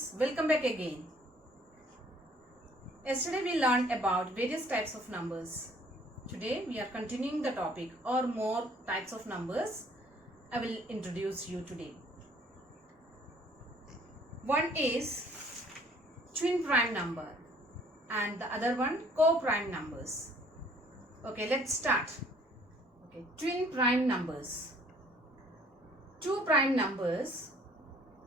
students, welcome back again. Yesterday we learned about various types of numbers. Today we are continuing the topic or more types of numbers I will introduce you today. One is twin prime number and the other one co-prime numbers. Okay, let's start. Okay, twin prime numbers. Two prime numbers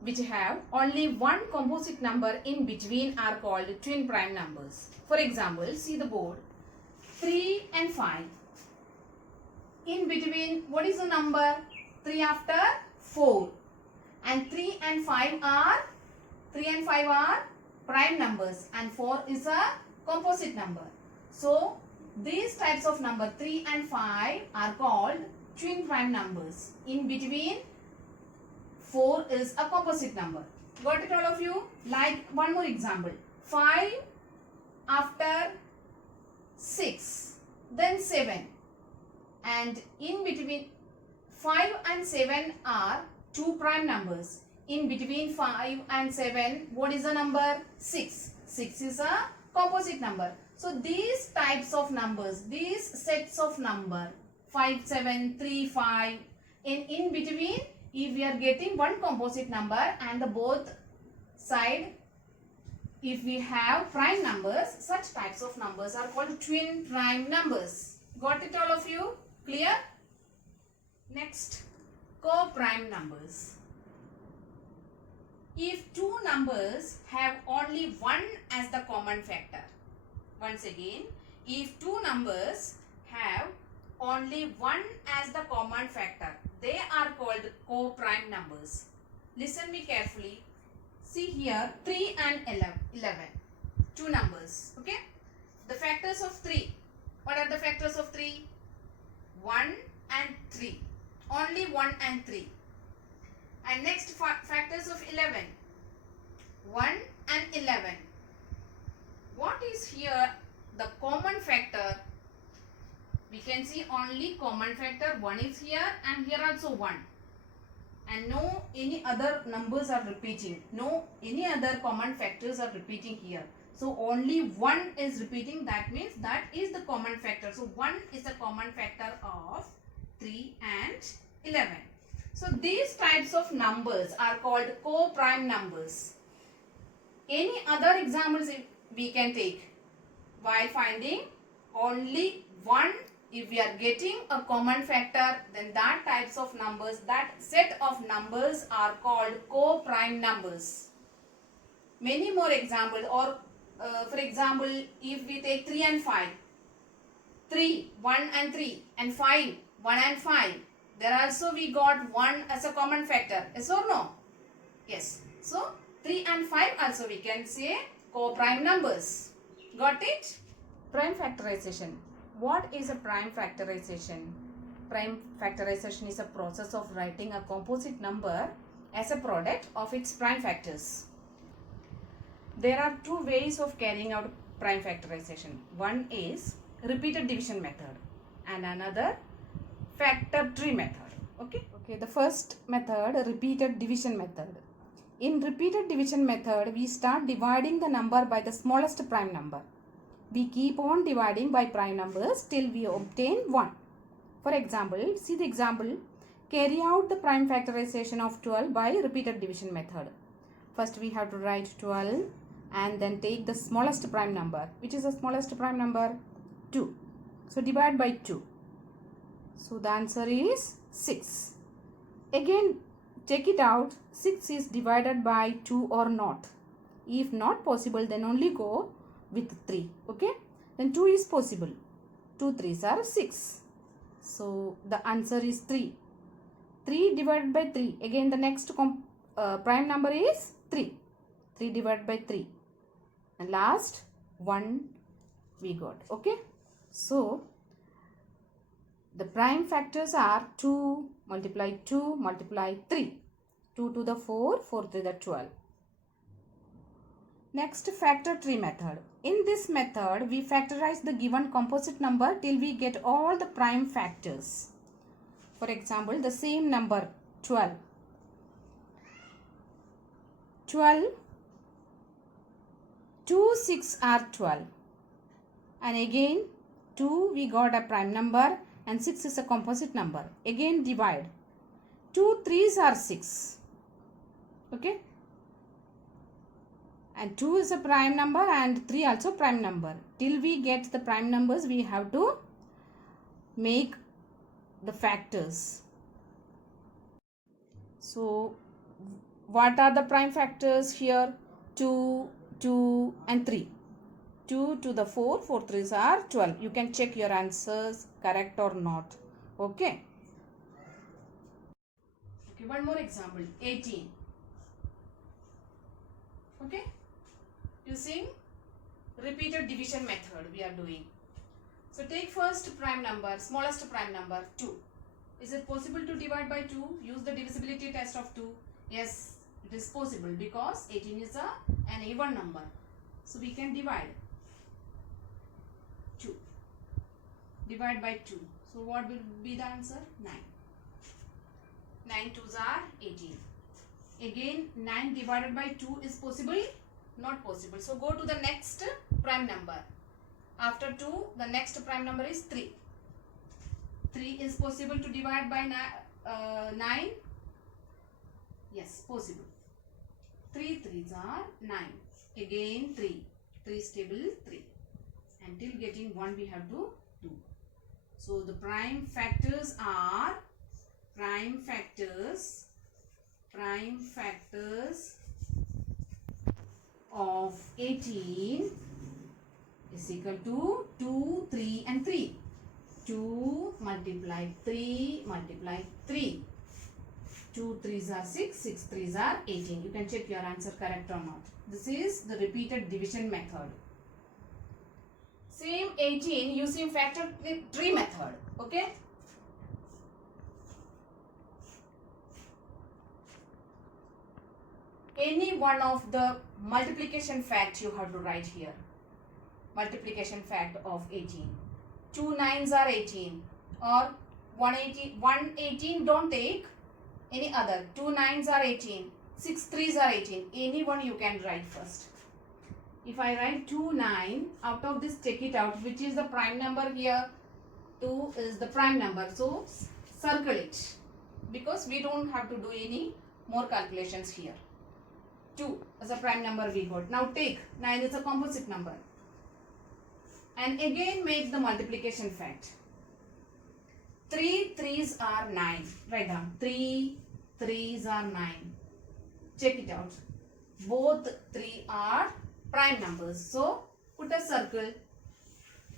which have only one composite number in between are called twin prime numbers. For example, see the board. 3 and 5. In between, what is the number? 3 after 4. And 3 and 5 are prime numbers and 4 is a composite number. So, these types of number 3 and 5 are called twin prime numbers. In between, 4 is a composite number. Got it all of you? Like one more example. 5 after 6. Then 7. And in between 5 and 7 are two prime numbers. In between 5 and 7, what is the number? 6. 6 is a composite number. So these types of numbers, these sets of number 5, 7, 3, 5, in between, if we are getting one composite number and the both side, if we have prime numbers, such types of numbers are called twin prime numbers. Got it all of you? Clear? Next, co-prime numbers. If two numbers have only one as the common factor. Once again, if two numbers have only one as the common factor, they are called co-prime numbers. Listen me carefully. See here 3 and 11. Two numbers. Okay. The factors of 3. What are the factors of 3? 1 and 3. Only 1 and 3. And next factors of 11. 1 and 11. What is here the common factor? We can see only common factor 1 is here and here also 1. And no any other numbers are repeating. No any other common factors are repeating here. So only 1 is repeating, that means that is the common factor. So 1 is the common factor of 3 and 11. So these types of numbers are called co-prime numbers. Any other examples we can take while finding only 1. If we are getting a common factor, then that types of numbers, that set of numbers are called co-prime numbers. Many more examples, or for example, if we take 3 and 5, 3, 1 and 3, and 5, 1 and 5, there also we got 1 as a common factor. Yes or no? Yes. So, 3 and 5 also we can say co-prime numbers. Got it? Prime factorization. What is a prime factorization? Prime factorization is a process of writing a composite number as a product of its prime factors. There are two ways of carrying out prime factorization. One is repeated division method and another factor tree method. Okay, the first method, repeated division method. In repeated division method, we start dividing the number by the smallest prime number. We keep on dividing by prime numbers till we obtain 1. For example, see the example. Carry out the prime factorization of 12 by repeated division method. First we have to write 12 and then take the smallest prime number. Which is the smallest prime number? 2. So divide by 2. So the answer is 6. Again check it out. 6 is divided by 2 or not. If not possible, then only go with 3. Okay, then 2 is possible. 2 3s are 6. So the answer is 3. 3 divided by 3. Again the next prime number is 3. 3 divided by 3. And last 1 we got. Okay, so the prime factors are 2 multiply 2 multiply 3. 2 to the 4, 4 to the 12. Next, factor tree method. In this method, we factorize the given composite number till we get all the prime factors. For example, the same number 12. 12 2, 6 are 12. And again 2 we got a prime number and 6 is a composite number. Again divide. 2 3s are 6. Okay. And 2 is a prime number and 3 also prime number. Till we get the prime numbers, we have to make the factors. So what are the prime factors here? 2, 2 and 3. 2 to the 4, 4 3s are 12. You can check your answers correct or not. Okay. Okay, one more example. 18. Okay. Using repeated division method we are doing. So take first prime number, smallest prime number 2. Is it possible to divide by 2? Use the divisibility test of 2. Yes, it is possible because 18 is an even number. So we can divide 2. Divide by 2. So what will be the answer? 9. 9 2s are 18. Again 9 divided by 2 is possible? Not possible. So go to the next prime number. After 2, the next prime number is 3. 3 is possible to divide by 9? Yes, possible. 3 3s are 9. Again 3. 3 is stable 3. Until getting 1 we have to do. So the prime factors are prime factors of 18 is equal to 2, 3 and 3. 2 multiply 3 multiply 3. 2 3s are 6, 6 3s are 18. You can check your answer correct or not. This is the repeated division method. Same 18 using factor tree method. Okay. Any one of the multiplication fact you have to write here. Multiplication fact of 18. 2 9s are 18 or 118 don't take any other. 2 9s are 18. 6 3s are 18. Any one you can write first. If I write 2 9, out of this take it out. Which is the prime number here? 2 is the prime number. So circle it. Because we don't have to do any more calculations here. 2 as a prime number we got. Now take 9 is a composite number. And again make the multiplication fact. 3 3s are 9. Write down. 3 3s are 9. Check it out. Both 3 are prime numbers. So put a circle.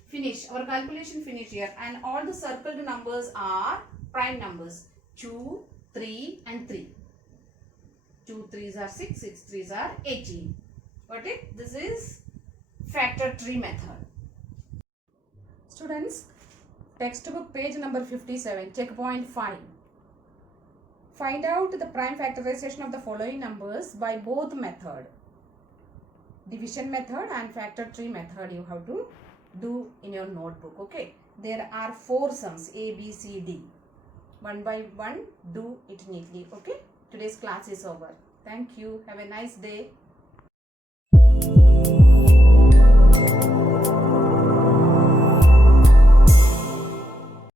Finish. Our calculation finish here. And all the circled numbers are prime numbers. 2, 3 and 3. 2 3s are 6, 6 3s are 18. Got it? This is factor tree method. Students, textbook page number 57, checkpoint 5. Find out the prime factorization of the following numbers by both method. Division method and factor tree method you have to do in your notebook. Okay. There are 4 sums A, B, C, D. One by one, do it neatly. Okay. Today's class is over. Thank you. Have a nice day.